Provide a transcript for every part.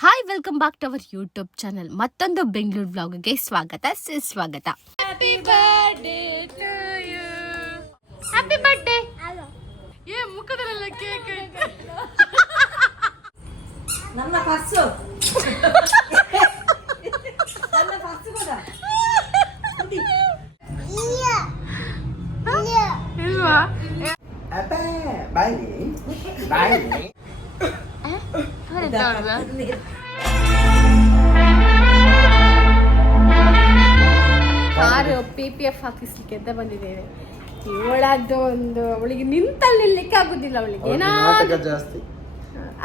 Hi welcome back to our YouTube channel. ಮತ್ತೊಂದು ಬೆಂಗಳೂರು ವ್ಲಾಗ್ಗೆ ಸ್ವಾಗತ ಸುಸ್ವಾಗತ. Happy birthday to you. Happy birthday. ಏ ಮುಖದಲ್ಲೆಲ್ಲ ಕೇಕ್ ಐತೆ. ನನ್ನ ಫಸ್ಸು ನನ್ನ ಫಸ್ಸು ಕೂಡ ಇಲ್ವಾ? ಅಪ್ಪ ಬಾಯ್ ಬಾಯ್ ಕಾರು PPF ಹಾಕಿಸ್ಲಿಕ್ಕೆ ಅಂತ ಬಂದಿದ್ದೇವೆ. ಇವಳದ್ದು ಒಂದು ಅವಳಿಗೆ ನಿಂತಲ್ಲಿ ನಿಲ್ಲಿಕ್ಕೆ ಆಗುದಿಲ್ಲ. ಅವಳಿಗೆ ಏನಾದ್ರು ಜಾಸ್ತಿ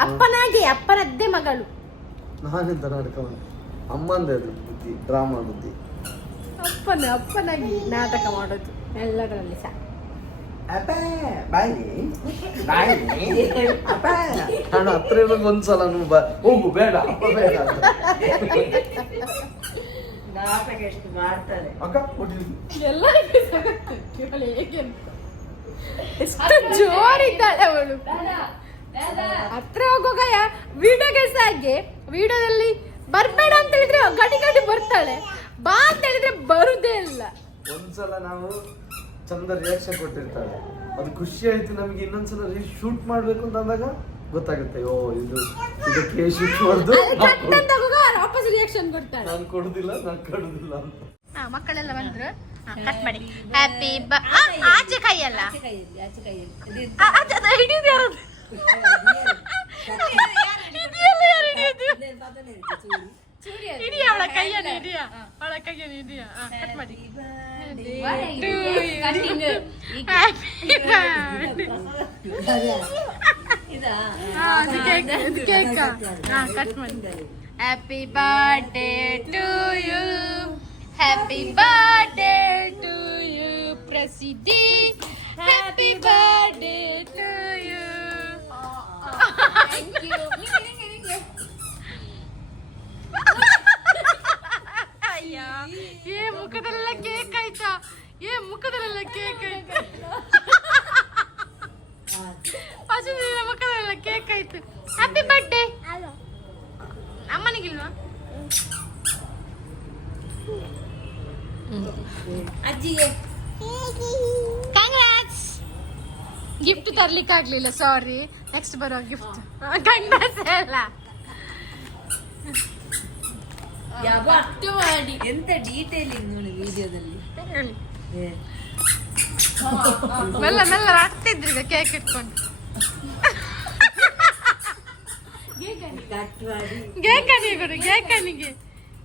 ಅಪ್ಪನಾಗಿ ಅಪ್ಪನದ್ದೇ ಮಗಳು. ನಾನೆಂತ ನಾಟಕ ಅಮ್ಮಂದೇ ಬುದ್ಧಿ, ಡ್ರಾಮಾ ಬುದ್ಧಿ. ಅಪ್ಪನಾಗಿ ನಾಟಕ ಮಾಡೋದು ಎಲ್ಲದರಲ್ಲಿ ಸಹ. ಅಪ್ಪ ಬಾಯ್ ಬಾಯ್ ಅಪ್ಪ ನಾನು ಹತ್ರ ಇರುವಾಗ ಒಂದ್ಸಲ ಹೋಗು ಬೇಡ ಅಪ್ಪ ಬೇಡ ನಾಟಕ ಎಷ್ಟು ಮಾಡ್ತಾರೆ ಅಕ್ಕ ಎಷ್ಟು ಜೋರಿದ್ದಾಳೆ ಅವಳು. ಹತ್ರ ಹೋಗುವಾಗ ವಿಡಿಯೋಗೆ ಸಾಗೆ ವಿಡಿಯೋದಲ್ಲಿ ಬರ್ಬೇಡ ಅಂತ ಹೇಳಿದ್ರೆ ಗಡಿ ಬರ್ತಾಳೆ, ಬಾ ಅಂತ ಹೇಳಿದ್ರೆ ಬರುದೇ ಇಲ್ಲ. ಒಂದ್ಸಲ ನಾವು ಚಂದ ರಿಯಾಕ್ಷನ್ ಕೊಟ್ಟಿರ್ತಾಳೆ, ಅದು ಖುಷಿ ಆಯ್ತು ನಮ್ಗೆ. ಇನ್ನೊಂದ್ಸಲ ಶೂಟ್ ಮಾಡ್ಬೇಕು ಅಂತ ಅಂದಾಗ ಗೊತ್ತಾಗುತ್ತೆ, ಓ ಇದು ಇದಕ್ಕೆ ಶೂಟ್ ಮಾಡುದು ವಾಪಸ್ ರಿಯಾಕ್ಷನ್ ಕೊಡ್ತಾಳೆ. ನಾನು ಕೊಡುದಿಲ್ಲ ಅಂತ. ಮಕ್ಕಳೆಲ್ಲ ಬಂದ್ರು, ಕಟ್ ಮಾಡಿ. ಹ್ಯಾಪಿ ಆಚೆ ಕೈಯಲ್ಲ ಹಿಡಿಯ ಅವಳ ಕೈಯನ್ನು ಹಿಡಿಯ ಕಟ್ ಮಾಡಿ. ಕಟ್ ಮಾಡಿ. Happy birthday to you, happy birthday to you Prasiddhi, happy birthday to you. Thank you. ಅಯ್ಯೋ, ಏ ಮುಖದಲ್ಲೆಲ್ಲ ಕೇಕ್ ಆಯ್ತಾ? ಮುಖದಲ್ಲೆಲ್ಲ ಕೇಕ್ ಆಯ್ತು. Happy birthday. ಅಮ್ಮನಿಗಿಲ್ವಾ? ಅಜ್ಜಿಗೆ ಕಂಗ್ರಾಟ್ಸ್. ಗಿಫ್ಟ್ ತರ್ಲಿಕ್ಕೆ ಆಗ್ಲಿಲ್ಲ, ಸಾರಿ. ನೆಕ್ಸ್ಟ್ ಬರೋ ಗಿಫ್ಟ್. ಕಂಗ್ರಾಟ್ಸ್ ಎಲ್ಲ ಯಾವತ್ತು ಮಾಡಿ ಎಂತ ಡೀಟೇಲಿಂಗ್ ನೋಡಿ ವಿಡಿಯೋದಲ್ಲಿ. ಮೆಲ್ಲ ಆಗ್ತಿದ್ರಿ ಈಗ ಕೇಕ್ ಇಟ್ಕೊಂಡು.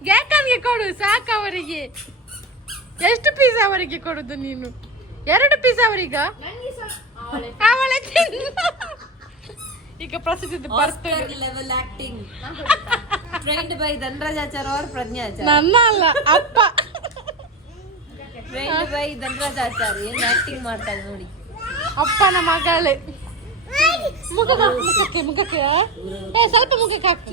ಗೇಕನಿಗೆ ಕೊಡು ಸಾಕು. ಅವರಿಗೆ ಎಷ್ಟು ಪೀಸ್ ಅವರಿಗೆ ಕೊಡುದು ನೀನು? 2 ಪೀಸ್ ಅವರೀಗ. ಅವಳೆ ಈಗ ಪ್ರಸಿದ್ಧ ಬರ್ತದೆ ಲೆವೆಲ್ ಆಕ್ಟಿಂಗ್ ಟ್ರೈನ್ಡ್ ಬೈ ಧನರಾಜಾಚಾರ್ಯ और ಪ್ರಜ್ಞಾಚಾರ್ಯ. ನನ್ನ ಅಲ್ಲ, ಅಪ್ಪ. ಟ್ರೈನ್ಡ್ ಬೈ ಧನರಾಜಾಚಾರ್ಯ ಏನು ಆಕ್ಟಿಂಗ್ ಮಾಡ್ತಾಳೆ ನೋಡಿ. ಅಪ್ಪನ ಮಗಳೇ. ಮುಖಕ್ಕೆ ಏ ಸ್ವಲ್ಪ ಮುಖಕ್ಕೆ ಹಾಕು.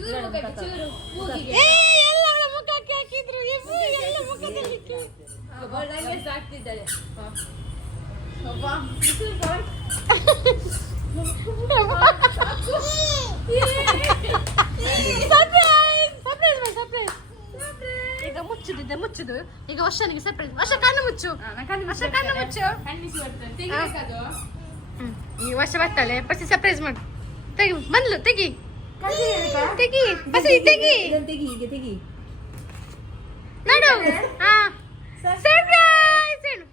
ಏ ಎಲ್ಲ ಅವಳ ಮುಖಕ್ಕೆ ಹಾಕಿದ್ರು. ಎಲ್ಲ ಮುಖದಲ್ಲಿ ಆಗ್ತಿದ್ದಾಳೆ. ಈಗ ಮುಚ್ಚುದು. ಈಗ ವರ್ಷನಿಗೆ ಸರ್ಪ್ರೈಸ್. ವರ್ಷ ಕಣ್ಣು ಮುಚ್ಚು. ಈ ವರ್ಷ ಬರ್ತಾಳೆ, ಬಸಿ ಸರ್ಪ್ರೈಸ್ ಮಾಡು. ತೆಗಿ ಬಂದ್ಲು, ತೆಗಿ ಬಸಿ ತೆಗಿ ನೋಡು. ಸರ್ಪ್ರೈಸ್ ಹೇಳು.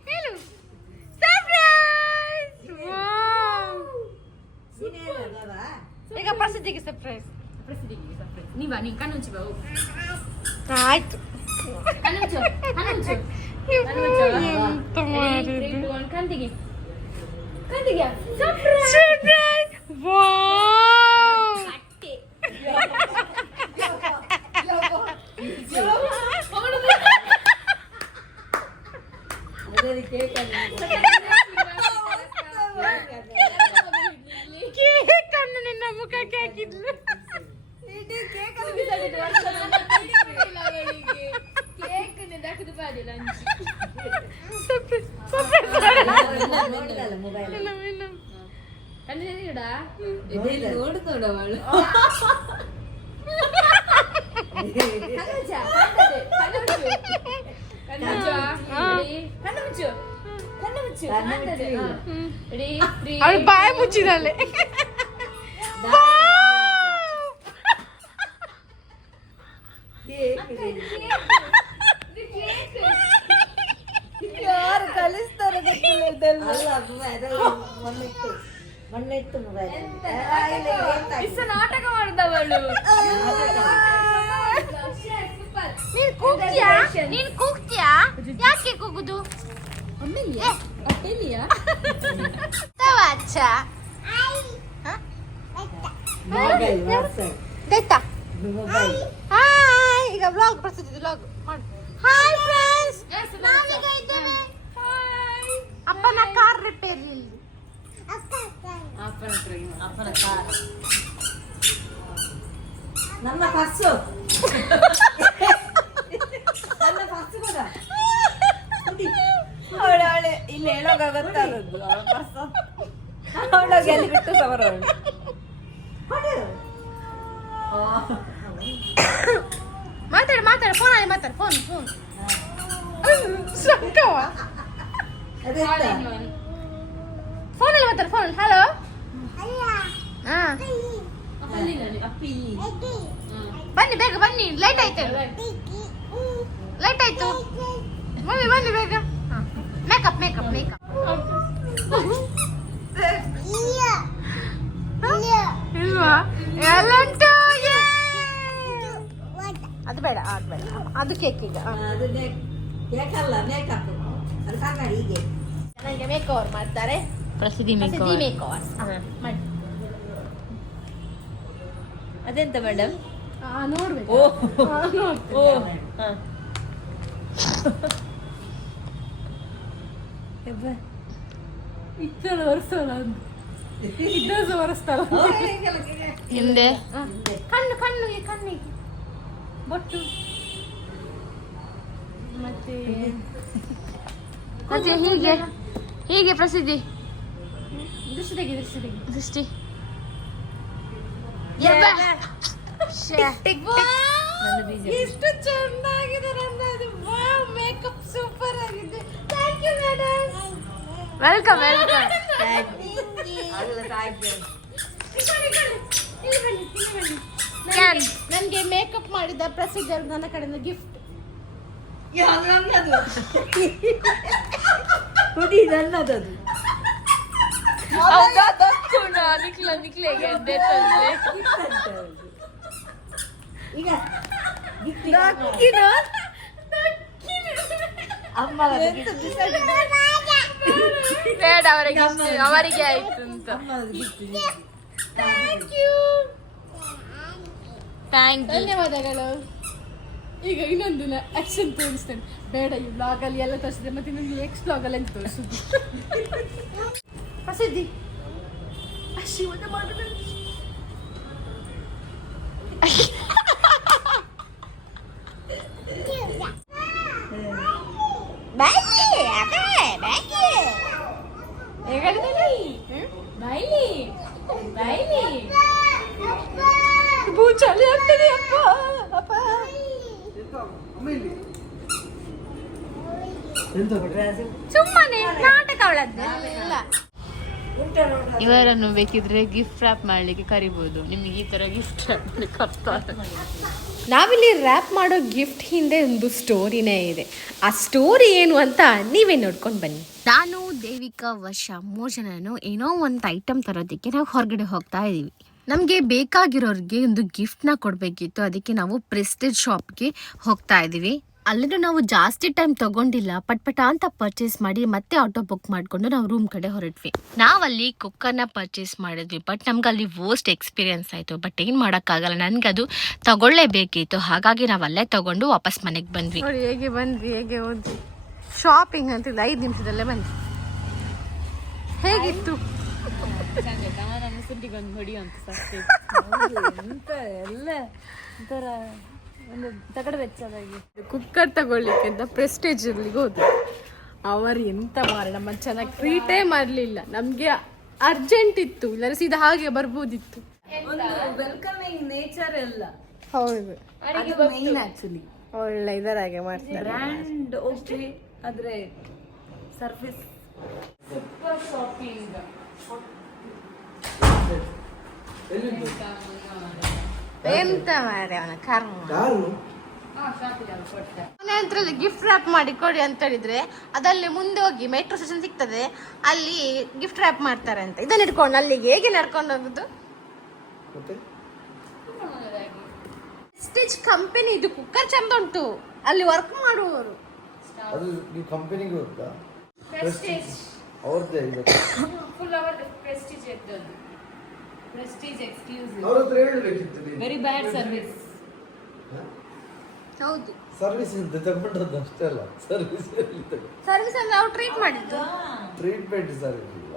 ಸರ್ಪ್ರೈಸ್. ಈಗ ಪ್ರಸಿದ್ಧಿಗೆ ಸರ್ಪ್ರೈಸ್. ನೀವಾ ನೀ ಕಣ್ಣು ಮುಚ್ಚಿ ಬಾ. ಆಯ್ತು. ಎಂತ ಮಾಡಿದ್ರು? ಸರ್ಪ್ರೈಸ್. ವಾವ್. ಕೇಕ್ ಅನ್ನು ನಿನ್ನ ಮುಖಕ್ಕೆ ಹಾಕಿದ್ಲು. ನೋಡುತ್ತೋಡ ಅವಳು ಅವಳು ಬಾಯಿ ಮುಚ್ಚಿದಾಳೆ. ಯಾರು ಕಲಿಸ್ತಾರೆ ಮಣ್ಣಿತ್ತು ನಾಟಕ ಮಾಡಿದವಳು. ನೀನ್ ಕೂಗ್ತೀಯಾ? ಯಾಕೆ ಕೂಗುದು? ಈಗ ವ್ಲಾಗ್ ಬರ್ತಿದ್ದು ವ್ಲಾಗ್ ಮಾಡು. ಹಾಯ್ ಫ್ರೆಂಡ್ಸ್, ನಾವೀಗ ಇದ್ದೇವೆ ಅಪ್ಪನ ಕಾರ್ ರಿಪೇರಿ. ಅಪ್ಪನ ಕಾರ್ ನನ್ನ ಪರ್ಸು ನನ್ನ ಪರ್ಸು ಕೂಡ ಅವಳೆ ಇಲ್ಲಿ ಹೇಳೋಗ ಗೊತ್ತಾಗದ್ದು. ಅವಳ ಪರ್ಸು ಅವಳಾಗ ಎಲ್ಲಿ ಬಿಟ್ಟು ಸವರ ಮಾತಾಡು ಮಾತಾಡು, ಫೋನ್ ಅಲ್ಲಿ ಮಾತಾಡು, ಫೋನ್ ಫೋನ್ ಸಂಕವ ಫೋನಲ್ಲಿ ಮಾತಾಡು, ಫೋನ್. ಹಲೋ, ಬನ್ನಿ ಬೇಗ ಬನ್ನಿ, ಲೈಟ್ ಆಯ್ತು, ಲೈಟ್ ಆಯ್ತು, ಬನ್ನಿ ಬನ್ನಿ ಬೇಗ. ಮೇಕಪ್ ಮೇಕಪ್ ಮೇಕಪ್ ಇಲ್ವಾ? ಎಲ್ಲಂಟು ಅದು ಬೇಡ, ಅದು ಬೇಡ, ಅದು ಕೇಕ್ ಈಗ. ಅದು ಬೇಕಲ್ಲ ಮೇಕಪ್, ಅದು ಕನ್ನಡಿ ಹೀಗೆ ನನಗೆ ಮೇಕ್ ಓವರ್ ಮಾಡ್ತಾರೆ. ಪ್ರಸಿದ್ಧಿ ಮೇಕ್ ಓವರ್ ಮಾಡಿ. ಅದೆಂತ ಮೇಡಮ್? ನೋಡ್ಬೇಕು. ಓ ಇದ್ದಳು ಒರೆಸ್ತಲ್ಲ, ಇದ್ದಳು ಒರೆಸ್ತಲ್ಲ. ಹಿಂದೆ ಕಣ್ಣು ಕಣ್ಣಿಗೆ ಕಣ್ಣಿಗೆ ಬೊಟ್ಟು ಮತ್ತೆ ಮತ್ತೆ ಹೀಗೆ ಹೀಗೆ ಪ್ರಸಿದ್ಧಿ. ದೃಷ್ಟಿ ತೆಗಿ, ದೃಷ್ಟಿ ತೆಗಿ, ದೃಷ್ಟಿ. ಎಷ್ಟು ಚೆನ್ನಾಗಿದೆ ನನ್ನದು. ಮೇಕಪ್ ಸೂಪರ್ ಆಗಿದೆ. Thank you madam. Welcome welcome. ನನಗೆ ಮೇಕಪ್ ಮಾಡಿದ ಪ್ರಸಿದ್ಧ ನನ್ನ ಕಡೆಯಿಂದ ಗಿಫ್ಟ್. ಹುಡಿ ನನ್ನದು. ಈಗ ಬೇಡ, ಅವರಿಗೆ ಆಯ್ತು ಅಂತ. ಧನ್ಯವಾದಗಳು. ಈಗ ಇನ್ನೊಂದು ಆಕ್ಷನ್ ತೋರಿಸ್ತೇನೆ. ಬೇಡ, ಈ ಬ್ಲಾಗ್ ಅಲ್ಲಿ ಎಲ್ಲ ತೋರಿಸಿದೆ, ಮತ್ತೆ ಇನ್ನೊಂದು ನೆಕ್ಸ್ಟ್ ಬ್ಲಾಗ್ ಅಲ್ಲಿ ಅಂತ ತೋರಿಸುದು. ಪ್ರಸಿದ್ಧಿ ಆಶೀರ್ವಾದ ಮಾಡು. ಚಳಿ ಆಗ್ತದೆ ಅಪ್ಪ ಅಪ್ಪ. ಸುಮ್ಮನೆ ನಾಟಕ ಅವಳದ್ದು. ಇವರನ್ನು ಬೇಕಿದ್ರೆ ಗಿಫ್ಟ್ ರ್ಯಾಪ್ ಮಾಡ್ಲಿಕ್ಕೆ ಕರಿಬಹುದು. ನಿಮಗೆ ಈ ತರ ಗಿಫ್ಟ್ ಕೊಡ್ತಾರೆ. ನಾವಿಲ್ಲಿ ರ್ಯಾಪ್ ಮಾಡೋ ಗಿಫ್ಟ್ ಹಿಂದೆ ಒಂದು ಸ್ಟೋರಿನೇ ಇದೆ. ಆ ಸ್ಟೋರಿ ಏನು ಅಂತ ನೀವೇ ನೋಡ್ಕೊಂಡು ಬನ್ನಿ. ನಾನು ದೇವಿಕಾ ವರ್ಷ 3 ಜನನು ಏನೋ ಒಂದು ಐಟಮ್ ತರೋದಕ್ಕೆ ನಾವು ಹೊರಗಡೆ ಹೋಗ್ತಾ ಇದೀವಿ. ನಮಗೆ ಬೇಕಾಗಿರೋರಿಗೆ ಒಂದು ಗಿಫ್ಟ್ನ ಕೊಡಬೇಕಿತ್ತು. ಅದಕ್ಕೆ ನಾವು ಪ್ರೆಸ್ಟೇಜ್ ಶಾಪ್ಗೆ ಹೋಗ್ತಾ ಇದ್ದೀವಿ. ಅಲ್ಲಿಂದ ನಾವು ಜಾಸ್ತಿ ಟೈಮ್ ತಗೊಂಡಿಲ್ಲ, ಪಟ್ಪಟ ಅಂತ ಪರ್ಚೇಸ್ ಮಾಡಿ ಮತ್ತೆ ಆಟೋ ಬುಕ್ ಮಾಡ್ಕೊಂಡು ನಾವು ರೂಮ್ ಕಡೆ ಹೊರಟ್ವಿ. ನಾವಲ್ಲಿ ಕುಕ್ಕರ್ನ ಪರ್ಚೇಸ್ ಮಾಡಿದ್ವಿ, ಬಟ್ ನಮ್ಗೆ ಅಲ್ಲಿ ವರ್ಸ್ಟ್ ಎಕ್ಸ್ಪೀರಿಯನ್ಸ್ ಆಯಿತು. ಬಟ್ ಏನು ಮಾಡೋಕ್ಕಾಗಲ್ಲ, ನನಗೆ ಅದು ತಗೊಳ್ಳೇಬೇಕಿತ್ತು. ಹಾಗಾಗಿ ನಾವು ಅಲ್ಲೇ ತಗೊಂಡು ವಾಪಸ್ ಮನೆಗೆ ಬಂದ್ವಿ. ನೋಡಿ ಹೇಗೆ ಬಂದ್ವಿ, ಹೇಗೆ ಹೋದ್ವಿ. ಶಾಪಿಂಗ್ ಅಂತಿಲ್ಲ, 5 ನಿಮಿಷದಲ್ಲೇ ಬಂದ್ವಿ. ಹೇಗಿತ್ತು? ಕುಕ್ಕರ್ ತಗೊಳ್ಳಿಕ್ಕೆ ಅಂತ ಪ್ರೆಸ್ಟೇಜ್ ಅಲ್ಲಿಗೆ ಹೋದ್ವಿ. ಅವರು ಎಂತ ಮಾರ ನಮ್ಮ ಚೆನ್ನಾಗಿ ಟ್ರೀಟೇ ಮಾಡಲಿಲ್ಲ. ನಮಗೆ ಅರ್ಜೆಂಟ್ ಇತ್ತು, ಇಲ್ಲದ್ರೆ ಸೀದಾ ಹಾಗೆ ಬರ್ಬೋದಿತ್ತು. ವೆಲ್ಕಮಿಂಗ್ ನೇಚರ್ ಎಲ್ಲ ಹೌದು ಅದು ಮೈನ್ ಆಕ್ಚುಲಿ. ಒಳ್ಳೆ ಇದರಾಗೆ ಮಾಡ್ತಾರೆ. ಬ್ರ್ಯಾಂಡ್ ಓಕೆ, ಆದ್ರೆ ಸರ್ವಿಸ್ ಸೂಪರ್ ಶಾಪಿಂಗ್. ಎಂತ ಮಾರ್ರೆ ಅವನ ಕರ್ಮ. ಯಾರು ನಂತರಲ್ಲಿ ಗಿಫ್ಟ್ ರ್ಯಾಪ್ ಮಾಡಿ ಕೊಡಿ ಅಂತ ಹೇಳಿದ್ರೆ ಅದಲ್ಲಿ ಮುಂದೆ ಹೋಗಿ ಮೆಟ್ರೋ ಸ್ಟೇಷನ್ ಸಿಗ್ತದೆ, ಅಲ್ಲಿ ಗಿಫ್ಟ್ ರ್ಯಾಪ್ ಮಾಡ್ತಾರೆ ಅಂತ. ಇದನ್ನ ಇಟ್ಕೊಂಡು ಅಲ್ಲಿಗೆ ಹೇಗೆ ನಡ್ಕೊಂಡು ಹೋಗುದು? ಮತ್ತೆ ಸ್ಟಿಚ್ ಕಂಪನಿ ಇದು, ಕುಕ್ಕರ್ ಚಂದ ಉಂಟು, ಅಲ್ಲಿ ವರ್ಕ್ ಮಾಡುವವರು. ಅದು ನೀವು ಕಂಪನಿಗೆ ಹೋಗ್ತಾ ಅವ್ರದ್ದೇ ಇದೆ. ಫುಲ್ ಅವರ್ ಪ್ರೆಸ್ಟೀಜ್ ಇದ್ದದ್ದು, ಪ್ರೆಸ್ಟೀಜ್ ಎಕ್ಸ್ಕ್ಲೂಸಿವ್. ಅವ್ರ ಹತ್ರ ಹೇಳ್ಬೇಕಿತ್ತು ನೀನು. Very bad service. ಹೌದು, ಸರ್ವಿಸ್ ಇಂದ ತಗೊಂಡದ್ದು ಅಷ್ಟೇ ಅಲ್ಲ, ಸರ್ವಿಸ್ ಸರ್ವಿಸ್ ಅಲ್ಲಿ ನಾವು ಟ್ರೀಟ್ ಮಾಡಿದ್ದು. ಟ್ರೀಟ್ಮೆಂಟ್ ಸರ್ವಿಸ್ ಇಲ್ಲ.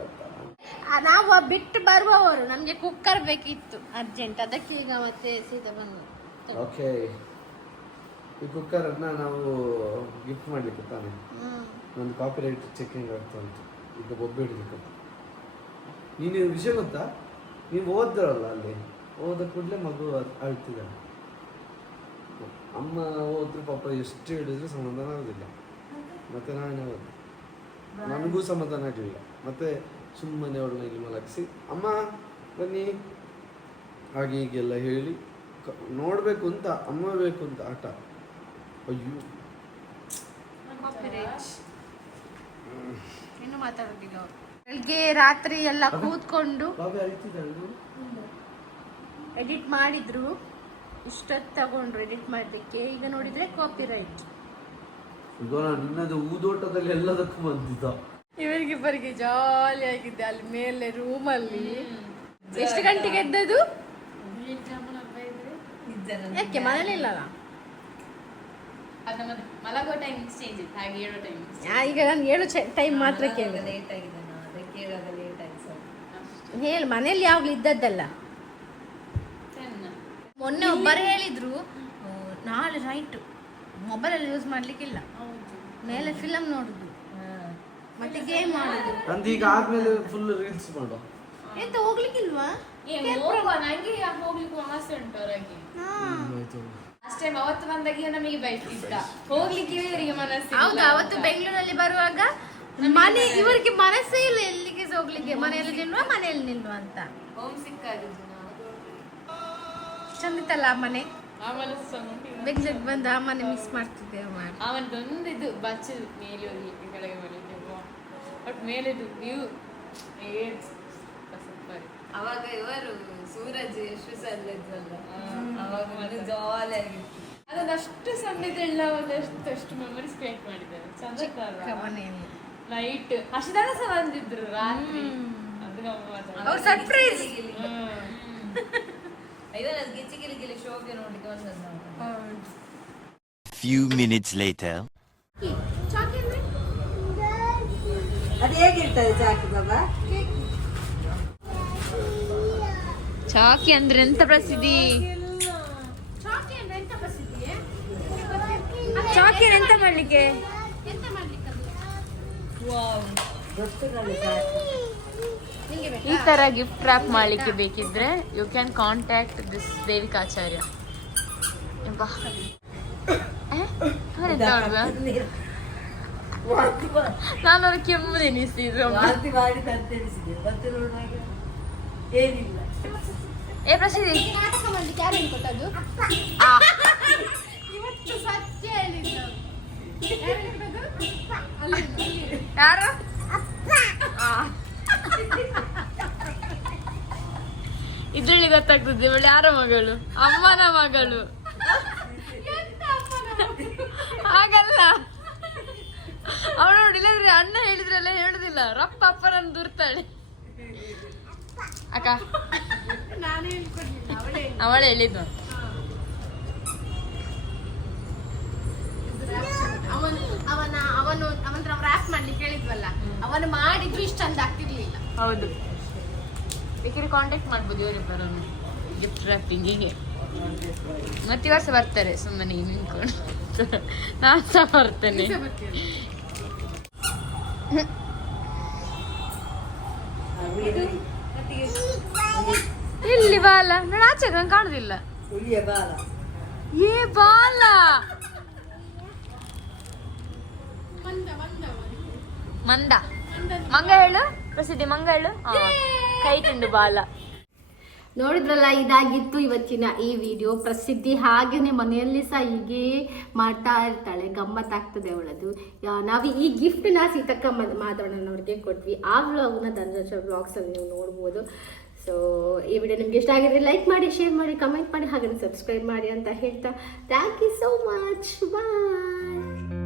ನಾವು ಬಿಟ್ಟು ಬರುವವರು, ನಮ್ಗೆ ಕುಕ್ಕರ್ ಬೇಕಿತ್ತು ಅರ್ಜೆಂಟ್, ಅದಕ್ಕೆ ಈಗ ಮತ್ತೆ ಸೀದಾ ಬಂದು. ಓಕೆ, ಈ ಕುಕ್ಕರ್ ಅನ್ನ ನಾವು ಗಿಫ್ಟ್ ಮಾಡ್ಲಿಕ್ಕೆ ತಾನೆ. ಒಂದು ಕಾಪಿರೈಟ್ ಚೆಕಿಂಗ್ ಆಗ್ತಾ ಉಂಟು ಈಗ, ಬೊಬ್ಬೆ ಹಿಡಿಲಿಕ್ಕೆ. ನೀನು ವಿಷಯ ಗೊತ್ತಾ, ನೀವು ಓದ್ರಲ್ಲ, ಅಲ್ಲಿ ಓದ ಕೂಡಲೇ ಮಗು ಅಳ್ತಿದ್ದಾಳೆ. ಅಮ್ಮ ಹೋದ್ರು ಪಾಪ ಎಷ್ಟು ಹೇಳಿದ್ರು ಸಮಾಧಾನ ಆಗೋದಿಲ್ಲ. ಮತ್ತೆ ನಾನೇ ಹೋದೆ, ನನಗೂ ಸಮಾಧಾನ ಆಗಲಿಲ್ಲ. ಮತ್ತೆ ಸುಮ್ಮನೆ ಅವಳನ್ನ ಇಲ್ಲಿ ಮಲಗಿಸಿ ಅಮ್ಮ ಬನ್ನಿ ಹಾಗೆ ಹೀಗೆಲ್ಲ ಹೇಳಿ ನೋಡಬೇಕು ಅಂತ, ಅಮ್ಮ ಬೇಕು ಅಂತ ಆಟ. ಅಯ್ಯೋ, ಇನ್ನು ಮಾತಾಡೋದಿಲ್ಲ. ಬೆಳಿಗ್ಗೆ ರಾತ್ರಿ ಎಲ್ಲ ಕೂತ್ಕೊಂಡು ಬಾಬೆ ಅಳ್ತಿದ್ದಾಳೆ. ಎಡಿಟ್ ಮಾಡಿದ್ರು, ಇಷ್ಟೊತ್ತು ತಗೊಂಡ್ರು ಎಡಿಟ್ ಮಾಡ್ಲಿಕ್ಕೆ. ಈಗ ನೋಡಿದ್ರೆ ಕಾಪಿ ರೈಟ್. ಈಗ ನಾನು ನಿನ್ನದು ಊದೋಟದಲ್ಲಿ ಎಲ್ಲದಕ್ಕೂ ಬಂದಿದ್ದ. ಇವರಿಗಿಬ್ಬರಿಗೆ ಜಾಲಿ ಆಗಿದ್ದೆ ಅಲ್ಲಿ ಮೇಲೆ ರೂಮಲ್ಲಿ. ಎಷ್ಟು ಗಂಟೆಗೆ ಎದ್ದದು? ಯಾಕೆ ಮನೇಲಿ ಇಲ್ಲಲ್ಲ? ಮಲಗೋ ಟೈಮಿಂಗ್ಸ್ ಚೇಂಜ್ ಇತ್ತು, ಹಾಗೆ ಹೇಳೋ ಟೈಮಿಂಗ್ಸ್. ಈಗ ನಾನು ಹೇಳು ಟೈಮ್ ಮಾತ್ರ ಕೇಳಿ. ಲೇಟ್ ಆಗಿದೆ, ಅದಕ್ಕೆ ಹೇಳೋದು ಲೇಟ್ ಆಯ್ತು ಸ್ವಲ್ಪ. ಹೇಳಿ, ಮನೇಲಿ ಯಾವಾಗ್ಲೂ ಇದ್ದದ್ದಲ್ಲ. ಮೊನ್ನೆ ಒಬ್ಬರು ಹೇಳಿದ್ರು ನಾಳೆ ನೈಟ್ ಮೊಬೈಲಲ್ಲಿ ಯೂಸ್ ಮಾಡ್ಲಿಕ್ಕಿಲ್ಲ, ಮೇಲೆ ಫಿಲಮ್ ನೋಡುದು ಮತ್ತೆ ಗೇಮ್ ಮಾಡುದು. ನಂದೀಗ ಆದ್ಮೇಲೆ ಫುಲ್ ರೀಲ್ಸ್ ಮಾಡುವ. ಎಂತ ಹೋಗ್ಲಿಕ್ಕಿಲ್ವಾ? ನಂಗೆ ಹೋಗ್ಲಿಕ್ಕೂ ಆಸೆ ಉಂಟು ಹೊರಗೆ. ಲಾಸ್ಟ್ ಟೈಮ್ ಅವತ್ತು ಬಂದಾಗ ನಮಗೆ ಬೈತಿದ್ದ, ಹೋಗ್ಲಿಕ್ಕೆ ಇವರಿಗೆ ಮನಸ್ಸು. ಹೌದು, ಅವತ್ತು ಬೆಂಗಳೂರಲ್ಲಿ ಬರುವಾಗ ಮನೆ ಇವರಿಗೆ ಮನಸ್ಸೇ ಇಲ್ಲ ಎಲ್ಲಿಗೆ ಹೋಗ್ಲಿಕ್ಕೆ. ಮನೆಯಲ್ಲಿ ನಿಲ್ವಾ ಮನೆಯಲ್ಲಿ ನಿಲ್ವಾ ಅಂತ. ಹೋಮ್ ಸಿಕ್ ಆಗಿದ್ದು ನಾವು. ಚಂದಿತ್ತಲ್ಲ ಆ ಮನೆ. ಆ ಮನಸ್ಸು ಬೆಂಗಳೂರಿಗೆ ಬಂದು ಆ ಮನೆ ಮಿಸ್ ಮಾಡ್ತಿದ್ದೇವೆ. ಅವನದೊಂದು ಇದು ಬಚ್ಚದು ಮೇಲೆ ಹೋಗ್ಲಿಕ್ಕೆ ಕೆಳಗೆ ಬರಲಿಕ್ಕೆ, ಬಟ್ ಮೇಲೆದು ವ್ಯೂ ಸೂಪರ್. ಅವಾಗ ಇವರು ಸೂರಜ್ ಎಷ್ಟು ಸಣ್ಣ ಇದ್ವಲ್ಲ, ಅವಾಗ ಜಾಲಿ ಆಗಿತ್ತು. ಅದೊಂದು ಅಷ್ಟು ಸಣ್ಣದೆಲ್ಲ ಒಂದಷ್ಟು ಮೆಮೊರೀಸ್ ಕ್ರಿಯೇಟ್ ಮಾಡಿದ್ದಾರೆ. ಚಂದ ಮನೆಯಲ್ಲಿ ನೈಟ್ ಅಷ್ಟು ಜನ ಸಹ ಬಂದಿದ್ರು ರಾತ್ರಿ. ಅವ್ರ ಸರ್ಪ್ರೈಸ್. ಗಿಚ್ಚಿ ಶೋಗೆ ನೋಡ್ಲಿಕ್ಕೆ ಬಂದದ್ದು ನಾವು. Few minutes later. ಅದು ಹೇಗಿರ್ತದೆ ಚಾಕಿ ಬಾಬಾ? ಚಾಕಿ ಅಂದ್ರೆ ಎಂತ ಪ್ರಸಿದ್ಧಿ? ಚಾಕಿ ಎಂತ ಮಾಡ್ಲಿಕ್ಕೆ? ಈ ತರ ಗಿಫ್ಟ್ ರ್ಯಾಪ್ ಮಾಡ್ಲಿಕ್ಕೆ ಬೇಕಿದ್ರೆ ಯು ಕ್ಯಾನ್ ಕಾಂಟ್ಯಾಕ್ಟ್ ದಿಸ್ ದೇವಿಕಾಚಾರ್ಯ. ನಾನು ಅವ್ರ ಕೆಮ್ಮು ಎನಿಸ್ತಿದ್ರು. ಏ ಪ್ರಸಿದ್ಧಿ ನಾಟಕ ಮಾಡ್ಲಿಕ್ಕೆ ಯಾರು ಕೊಟ್ಟದ್ದು? ಇವತ್ತು ಸತ್ಯ ಹೇಳಿದ್ದು. ಯಾರು? ಇದ್ರಲ್ಲಿ ಗೊತ್ತಾಗ್ತದೆ ಇವಳು ಯಾರ ಮಗಳು? ಅಮ್ಮನ ಮಗಳು. ಹಾಗಲ್ಲ, ಅವಳು ನೋಡಿಲ್ಲದ್ರೆ ಅಣ್ಣ ಹೇಳಿದ್ರಲ್ಲ ಹೇಳುದಿಲ್ಲ, ರಪ್ಪ ಅಪ್ಪನನ್ನು ದೂರ್ತಾಳೆ. ಅಕ್ಕ ಅವಳು ಹೇಳಿದ್ನು. ಅವನ ರ್ಯಾಪ್ ಮಾಡ್ಲಿಕ್ಕೆ ಹೇಳಿದ್ವಲ್ಲ, ಅವನು ಮಾಡಿದ್ರು ಇಷ್ಟ ಚಂದ ಆಗ್ತಿರ್ಲಿಲ್ಲ. ಹೌದು, ಬೇಕಿದ್ರೆ ಕಾಂಟ್ಯಾಕ್ಟ್ ಮಾಡ್ಬೋದು ಇವರಿಬ್ಬರನ್ನು ಗಿಫ್ಟ್ ರ್ಯಾಪಿಂಗಿಗೆ. ಮತ್ತೆ ವರ್ಷ ಬರ್ತಾರೆ ಸುಮ್ಮನೆ ನಿಂತ್ಕೊಂಡು. ನಾನು ಸಹ ಬರ್ತೇನೆ. ಇಲ್ಲಿ ಬಾಲ ನಾನು ಆಚೆ ನಂಗೆ ಕಾಣುದಿಲ್ಲ. ಏ ಬಾಲ ಮಂದ ಮಂಗ ಹೇಳು ಪ್ರಸಿದ್ಧಿ ಮಂಗ ಹೇಳು ಕೈ ತಿಂದು ಬಾಲ. ನೋಡಿದ್ರಲ್ಲ, ಇದಾಗಿತ್ತು ಇವತ್ತಿನ ಈ ವಿಡಿಯೋ. ಪ್ರಸಿದ್ಧಿ ಹಾಗೇನೆ ಮನೆಯಲ್ಲಿ ಸಹ ಹೀಗೆ ಮಾಡ್ತಾ ಇರ್ತಾಳೆ, ಗಮ್ಮತ್ತಾಗ್ತದೆ ಅವಳದು. ನಾವು ಈ ಗಿಫ್ಟ್ನ ಸೀತಕ್ಕ ಮಾತಾಡೋಣವ್ರಿಗೆ ಕೊಟ್ವಿ. ಆ ವ್ಲಾಗ್ನ ಧನರಾಜ ವ್ಲಾಗ್ಸಲ್ಲಿ ನೀವು ನೋಡ್ಬೋದು. ಸೊ ಈ ವಿಡಿಯೋ ನಿಮ್ಗೆ ಇಷ್ಟ ಆಗಿದ್ರೆ ಲೈಕ್ ಮಾಡಿ, ಶೇರ್ ಮಾಡಿ, ಕಮೆಂಟ್ ಮಾಡಿ, ಹಾಗೆ ಸಬ್ಸ್ಕ್ರೈಬ್ ಮಾಡಿ ಅಂತ ಹೇಳ್ತಾ thank you so much. Bye.